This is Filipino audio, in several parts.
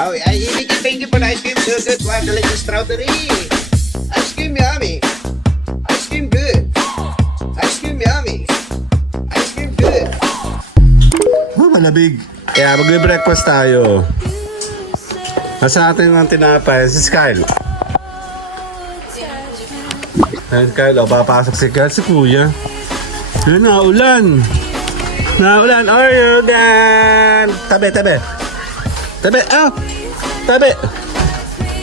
Oh, thank you for the ice cream. So good. Wow, delicious strawberry. Ice cream yummy. Ice cream good. Ice cream yummy. Ice cream good. Malamig. Kaya mag-breakfast tayo. Nasa natin ang tinapay. Si Kyle. Ayan, Kyle. O, papasok si Kyle. Si Kuya. Ayan, naulan. Naulan. Organ. Tabi, tabi. Tabi. Ah! Tabi.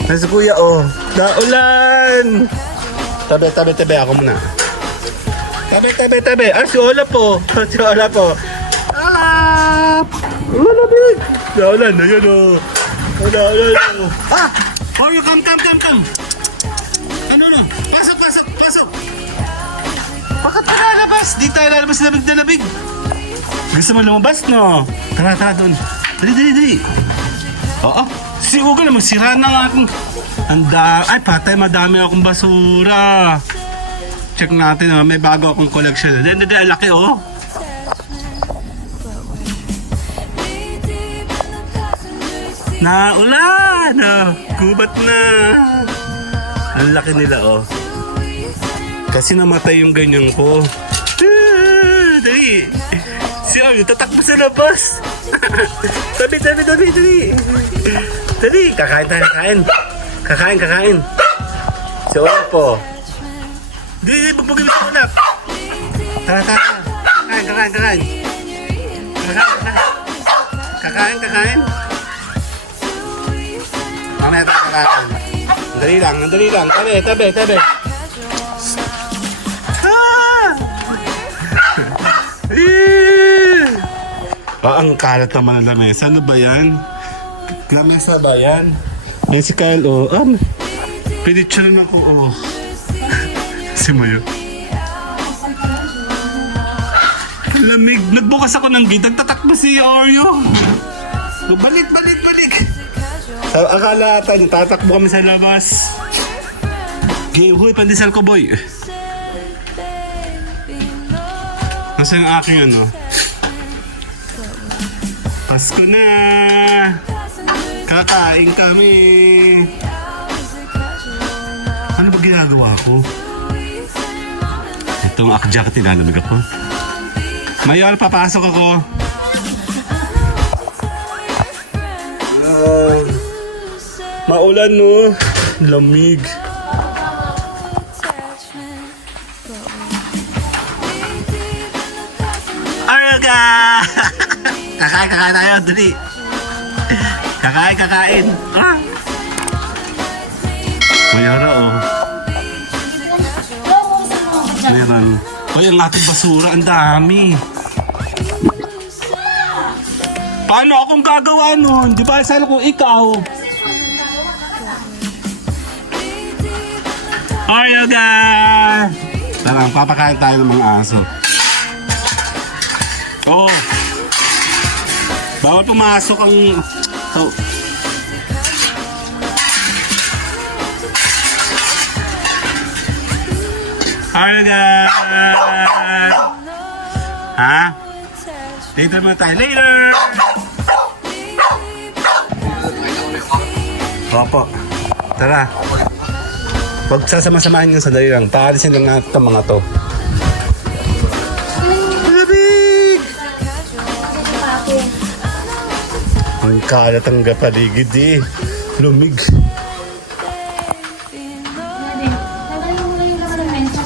Ayan, si Kuya. Oh. Naulan. Tabi, tabi, tabi. Ako muna. Tabi, tabi, tabi. Ah, si Ola po. Si Ola po. Ah! Malamig. Naulan. Ayan, oh. Naulan. Ah! Oh, you come. Ano? Pasok. Bakit ka lalabas? Di tayo lalabas na labig. Gusto mo lumabas, no? Tara doon. Dali. Oo. Si Ugo na magsira na nga akong... Ay, patay, madami akong basura. Check natin, oh. May bago akong collection. Dali, laki, oh. Naulan! Oh, gubat na. Ang laki nila, oh. Kasi namatay yung ganyan ko. Dali. Si Aryo, tatakbo sa labas. Dali. Dali, kakain. Kakain. Si Olap po. Dali, bubugin mo si Olap. Tara. Kakain. Mamaya tayo kakain. Dali lang. Tabi. Ang kalat naman ng lamesa. Ano ba yan? Lamesa ba yan? Yan si Kyle, oh. Pinitsuran ako, oh. Si Mayo. Lamig. Nagbukas ako ng gate. Nagtatakbo si Oreo. Balik. Akala tayo, tatakbo kami sa labas. Huy, pandesal ko, boy. Nasaan ang aking ano? Pasko na! Kakain kami! Ano ba ginagawa ko? Itong akjak, tinalamig ako. Mayor, papasok ako. Maulan, no? Lamig. Arga! Kakain tayo, dali. Kakain. Ah! Mayara, oh. Mayroon. Hoy, ang ating basura, ang dami. Paano akong gagawa nun? Di ba, sana kung ikaw? Arga! Tara, papakain tayo ng mga aso. Oh. Bawal pumasok ang... Oh. Arga! Ha? Later muna tayo. Later! Opo. Tara. Huwag sasama-samahin yung sandali lang. Paalisin lang natin itong mga to. Ang kalat ang paligid, eh. Lumig.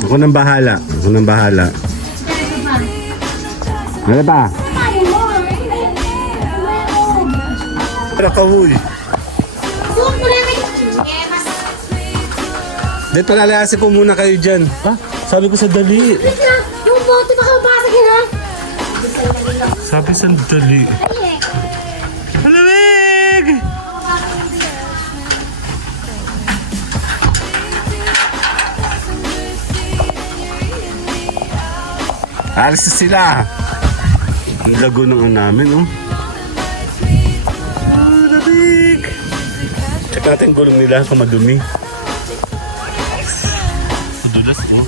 Ako nang bahala. Ano ba? Para kahoy. Dahil palalayasin ko muna kayo dyan. Ah, sabi ko sa dali. Wait lang, yung bote baka mapasagin, ha? Sabi sa dali. Malamig! Alis na sila. Ang lago ng namin, oh. Malamig! Check natin yung gulong nila kung madumi. Madulas, oh.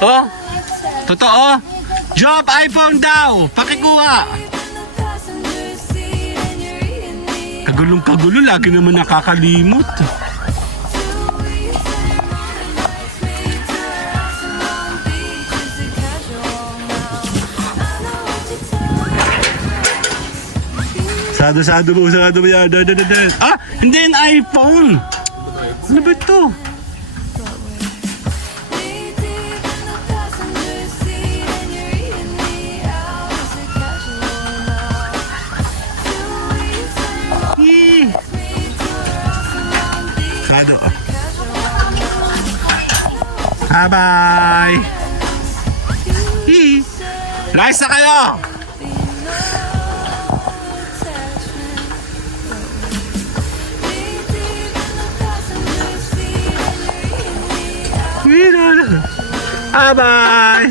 Oh, totoo. Job iPhone daw. Pakikuha. Kagulong-kagulo, lagi naman nakakalimot. Sado mo yan. Ah, hindi yung iPhone. Ano ba ito? Sado. Bye-bye. Guys na kayo. Bye-bye.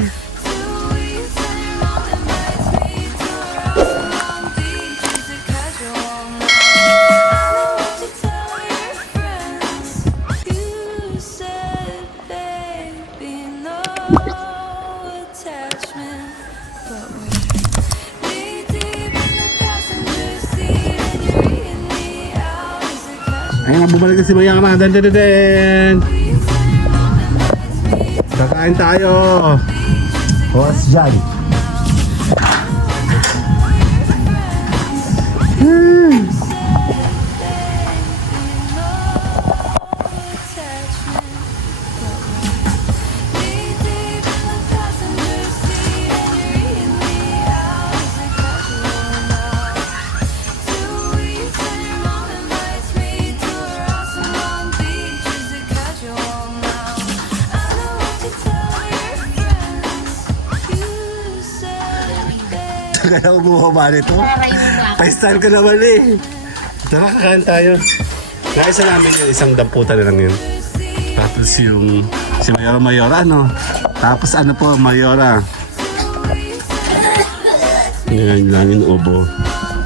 Ayun, bumalik na si Mayaman. Dan. Kakain tayo. What's dyan? Kaya ako bumaba nito. Pa-style ka naman eh. Tara, kakain tayo. Naisa namin yung isang damputan na lang yun. Tapos yung si Mayora, no? Tapos ano po, Mayora. Yan lang yung ubo.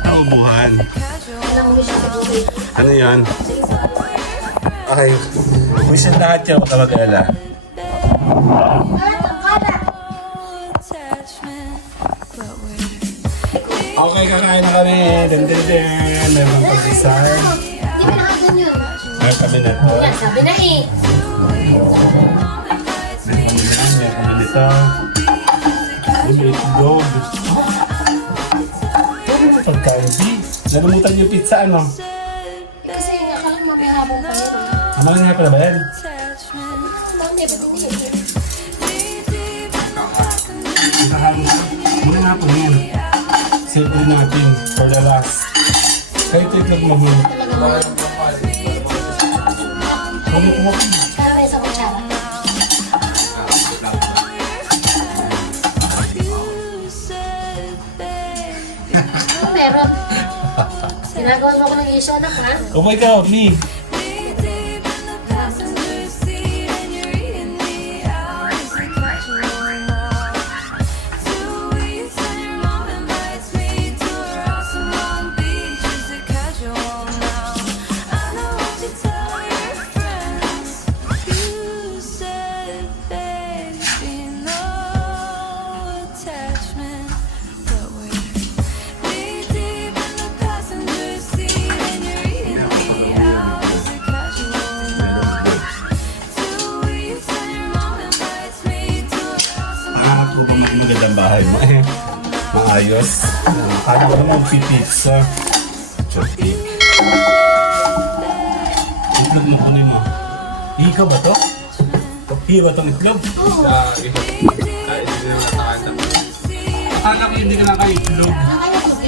Ubuhan. Ano yan? Okay. Wish yung lahat yun, mag-alala. Okay, kakain na kami. Dan. Meron ng pag-isar. Hindi ko nakagano yun. Meron kami na to. Yan, sabi na eh. Meron kami dito. Dog. Pagkain, di. Nalimutan yung pizza, ano? Kasi nga kalang mabihabong pa yun. Amalan nga pala ba yan? Bakit may pati Muna nga po yan. Save rin natin for the last. Kahit ito yung mahuli. talaga mo. Huli po ako. Para may isang kutsara. Ano meron? Ginagawa mo ko ng issue, anak, ha? Oh my God, me. Magandang bahay mo eh. Maayos. Kala ko naman pipizza. Chopik. Itlog mo kunin mo. Ikaw ba to? Hiya ba tong itlog? Oo. Akala ko hindi ka nakaitlog. Nakaya ko yung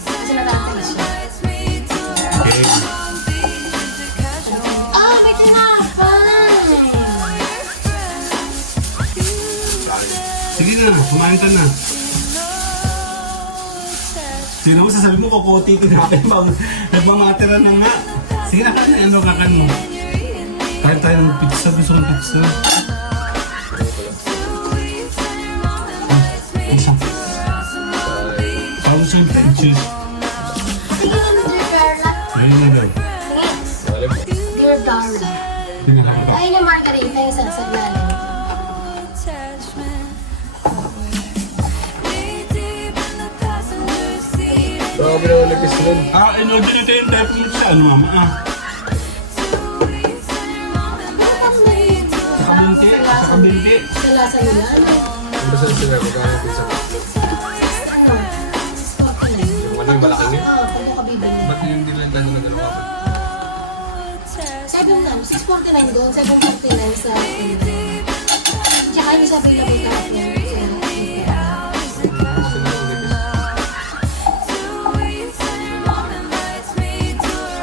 kasi natatay siya. Okay. Ah, may tinapay! Sige na, kumain ka na. Sino mo sasabi mo, kukuti ko natin. Nagmamatira na nga. Sige na, kain na. Ano kakan mo? Kain tayo ng pizza. Gusto kong pizza. Isa. Parang siyang pictures. Tingin mo, Dear Carla. Ayun na daw. Tingin. Dear Darla. Pinakakita. Ayun yung margarita yung sa lalim. Grabe naman nagkis nun. In-order nito yung type mo sa ano, mama, Sa kabinti, sa kabinti. Sa lasa nila, ano? Ang basta sila, magkano yung pizza ko? Ano? Yung ano yung malaking yun? Oo, kung ka bibili. Ba't yung dinala na gano'n ako? 7 lang, 649 doon, 749 sa tsaka yung isa available ka ako.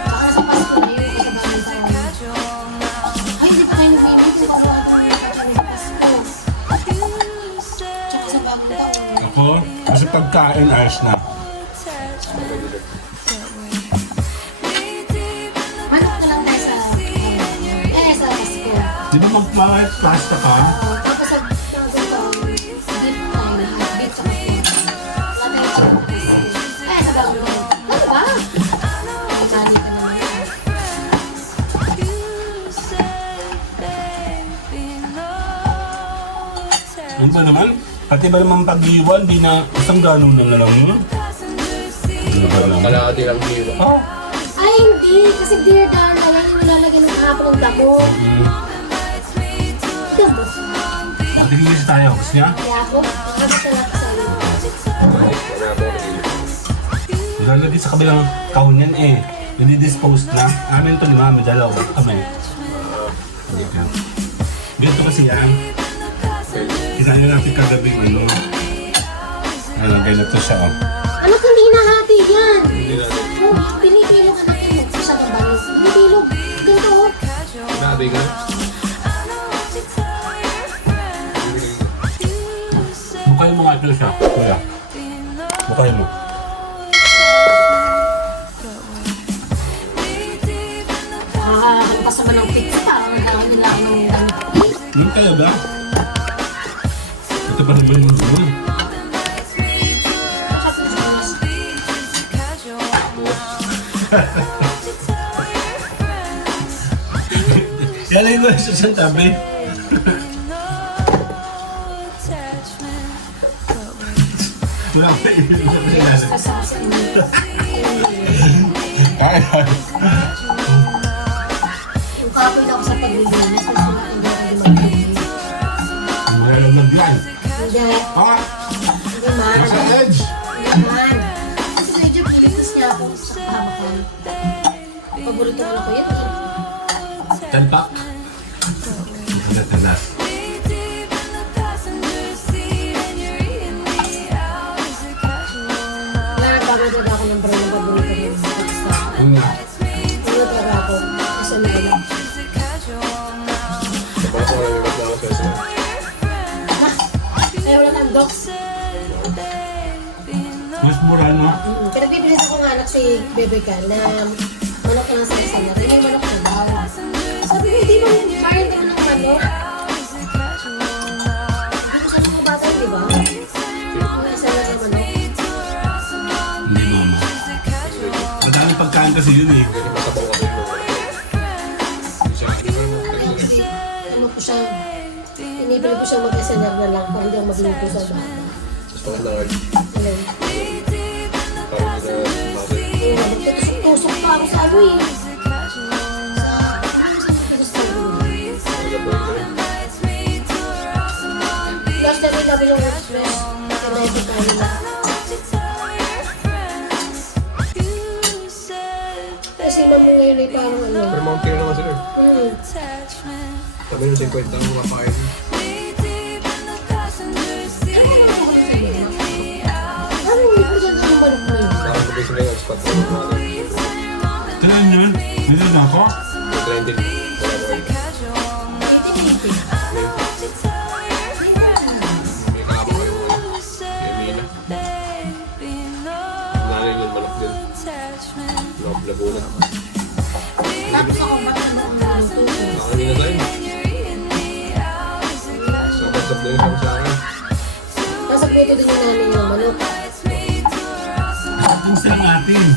Baka sa Pasko na yun, kasabang tayo. Ay, hindi pa tayo nag-ibig, hindi pa tayo Pasko. Tsaka sa bagong taon. Ako, kasi pagkain, ayos na. Ano ka lang tayo sa Pasko? Di ba mag-pasta ka? Oo, tapos sa bagong taon, beef tayo lahat, beef tsaka pork. Wala tayo chicken kasi. Sa bagong taon. Ano ba? Ay, kani ka naman. Ano ba naman? Pati ba naman pag-iwan, di na isang ganong na lang yun? Ano ba naman? Kalahati lang dito. Oh. Ay, hindi. Kasi dear darling, yan yung nilalagay ng kahapon ng dako. Ito ba? Mag-release tayo. Gusto niya? Kaya ako, nakabot na lang sa'yo. Wala po ako dito. Lalagay sa kabilang kahon yan eh. Nadi-dispose na. Amin to ni Mami, dalawa kami. Dito. Ganito kasi yan. Kinain na natin kagabing ano. Nalagay na to siya. Oh. Anak, hindi nahati yan. Hindi natin. Oh, pinipilo ka natin mo sa kabalis. Pinipilo. Ganito oh. Grabe ka. Bukayin mo nga ito siya. Kuya. Bukayin mo. Nakakahampas naman ng pizza. Ang dami nila ng Yung talaga. Ito pa rin ba yung ano? Yalay ko sa isang tabi. Wala pa Ay, ay. Yung kapoy na ako sa paglilinis kasi hindi ako mag-linis. Wala lang yan. Hindi. Ha? Hindi man. Nasa edge. Hindi man. Kasi medyo pilitis niya ako sa kahabakan. Paborito ko na ko yan eh. Talpak. Tagas. Nagbago talaga ako ng brand na paborito ko yung pizza. Yun nga. Ano talaga ako? Isa na lang. Tapos ako nalibat na ako sa isa. Kaya wala kang dogs. Mas mura no? Pinagbibilis ako ng anak si Bebe Cal na manok na lang sa isa na. Rin yung manok na daw. Sabi ko, hindi ba parent naman ng manok? Hindi ko sa mga bata, di ba? Yung isa na ng manok. Hindi mama. Madami pagkain kasi yun eh. Hindi pa sabaw kasi mo. Hindi siya. Ano ko siya, inibili ko siya mag-SNR na lang kung hindi ako magluluto sa bata. Tapos bakit nakag? Alam. Parang hindi na bakit. Oo, nagtutusok pa ako sa ano eh. Last time kami yung express, kinaipit tayo nila. Kasi mamungi yun parang ano. Pero mga kilo naman sila. Sabi nyo 50 ang mapakain. Ano hindi ko dyan yung manok mo yun? Parang sabi sila yung spot na mga Kailan yun? Dito na ako? 20. Wala mo kayo. Hindi. May kamo kayo mo. May mina. Nanay yung manok din. Loob labunan. Tapos ako ba yung niluluto ko? Nakakanina tayo. Sabad-sab na yun ako sa akin. Nasa photo din yung nanay yung manok. Kung sila natin.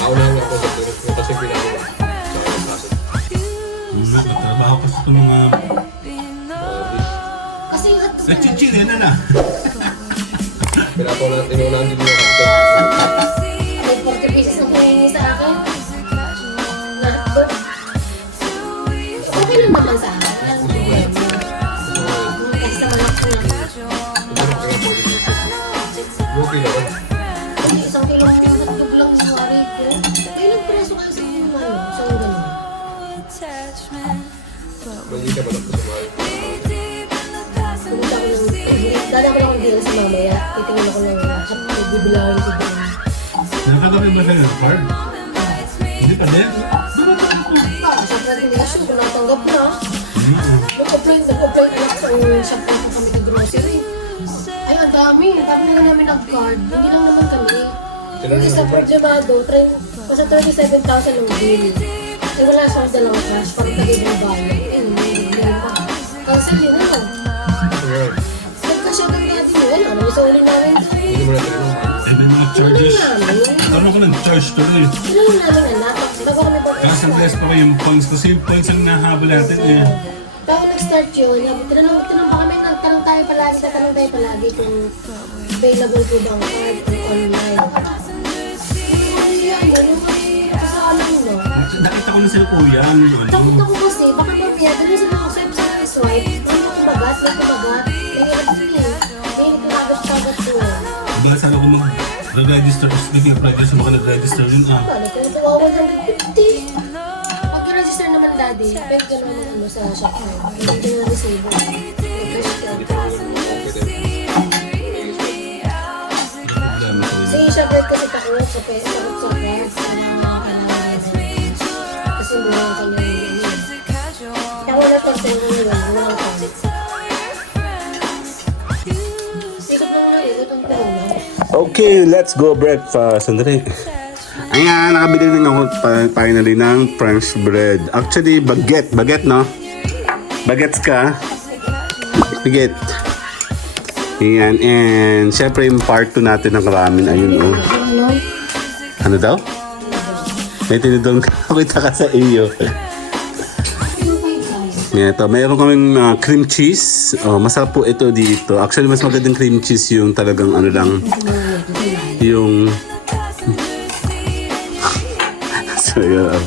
Naunahan nga ako sa tulog. Yung kasi pinagawa. Sa akin ang kaso. Nakatrabaho kasi itong mga... Kasi yung hot Nagchichil yan na. Pinapaunan din mo ito. May 40 pieces na kumahingi sa akin. Lahat ko. Okay lang naman sa akin. Walang problema. Kasi naman ako lang. Okay naman. Ay, isang kilong hotdog lang sa hari ko. Ilang preso kayo sa kilo ano? Isang ganun. Mali ka ba nagpasumay? Pumunta ko ng... Dala ko lang ang deal sa mamaya. Titingin ako ng hotdog. Bibilangin ko din. Nakakatabi ba sa'yo ng card? Hindi pa din. Sa graduation, kung natanggap na. Nag-apply anak sa shop na kami nag-grocery. Ay, ang dami. Parang nila namin nag-card. Hindi lang naman kami. Yung isa problemado, basta 37,000 ang bill. Eh, wala siyang dalawang cash. Parang tagay ng bayan. Eh, hindi pa. Cancel yun, ano? Nagka-shop ang dati yun. Ano, isa uli namin ito. Hindi mo na tinanong. Eh, may mga charges. namin. Ano ka ng charge tuloy? Tinanong namin anak. Bago kami Kaso ang less pa kayo yung points kasi yung points ang nahabol natin eh. Bago nag-start yun, tinanong pa kami, tanong tayo palagi kung available po bang card or online. Yan, yung kasama mo. Nakita ko na sila kuya. Takot ako kasi, baka mamaya, dali sila ako sa swipe, may kumagat, may kagat ko. Diba sana ko mag-register, speaking of register, baka nag-register yun ah. Ano, kung tuwa 150. Pag-register naman daddy, pwede ka naman ano sa shop mo. Pwede ka na receive. Kasi yung shopper kasi takot sa card. Kasi hindi lang kanya yung ako na first time ko yun, walang card. Sikot lang nga yun, itong corona. Okay, let's go breakfast. Sandali. Ayan, nakabili din ako finally ng French bread. Actually, baguette. Baguette, no? Baguettes ka? Baguette. Ayan, and syempre yung part 2 natin ng ramen. Ayun, oh. Ano daw? May tinidong kakita ka sa iyo. Ito, mayroon kaming cream cheese. Oh, masarap po ito dito. Actually, mas magandang cream cheese yung talagang ano lang. Yung... so, yun.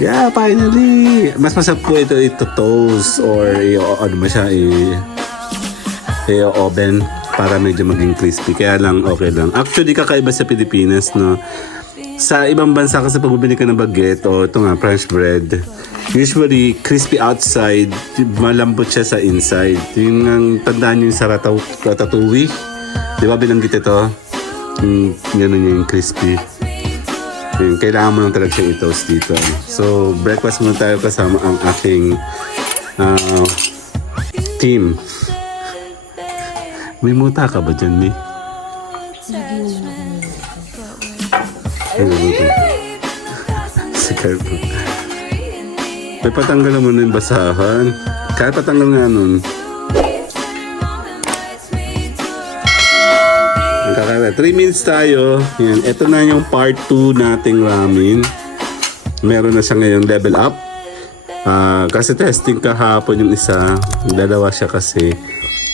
Yeah, finally! Mas masarap po ito toast or ano ba siya, oven para medyo maging crispy. Kaya lang, okay lang. Actually, kakaiba sa Pilipinas, no? Sa ibang bansa kasi pag bumili ka ng baguette o ito nga, French bread, usually crispy outside, malambot siya sa inside. Yung ang tandaan nyo yung sa ratatouille. Di ba binanggit ito? Ganun yung crispy. Yung, kailangan mo lang talaga siya i-toast dito. So, breakfast muna tayo kasama ang aking team. May muta ka ba dyan, Mi? Sige po. May patanggal mo na yung basahan. Kaya patanggal nga nun. Kakala, 3 minutes tayo. Yan. Ito na yung part 2 nating ramen. Meron na siya ngayon level up. Kasi testing kahapon yung isa. Dalawa siya kasi.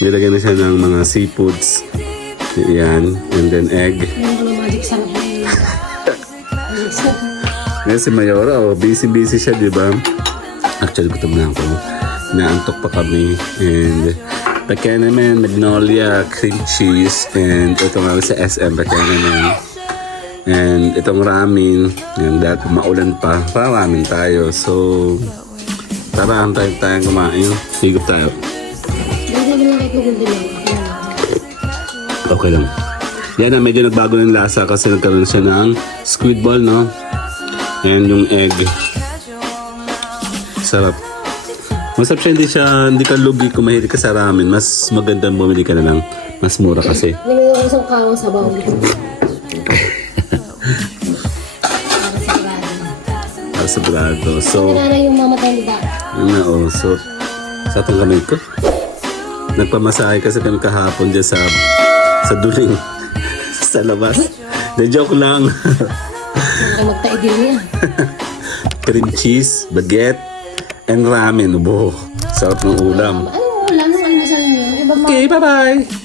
Nilagyan na siya ng mga seafoods. Yan. And then egg. Ngayon si Mayora, busy siya, di ba? Actually, gutom na ako. Naantok pa kami. And Pakenemen, Magnolia, cream cheese. And ito nga sa SM, Pakenemen. And itong ramen. Yan, dahil maulan pa, ramen tayo. So, tara, tayong kumain. Higop tayo. Okay lang. Yan na, medyo nagbago ng lasa kasi nagkaroon siya ng squid ball, no? And yung egg. Sarap. Masarap siya, hindi ka lugi kung mahilig ka sa ramen. Mas maganda bumili ka na lang. Mas mura kasi. Nilagay ko isang kawang sabaw. Para sa brado. So, Nanay yung mamatay nila. yun na, oh. So, sa itong kamay ko. Nagpamasahe kasi kami kahapon dyan sa duling. Sa labas. De joke lang. Saan ka magtaidil niya? Cream cheese, baguette, and ramen. Sarap ng ulam. Anong ulam? Anong almusal channel niyo. Iba mga Okay, bye-bye.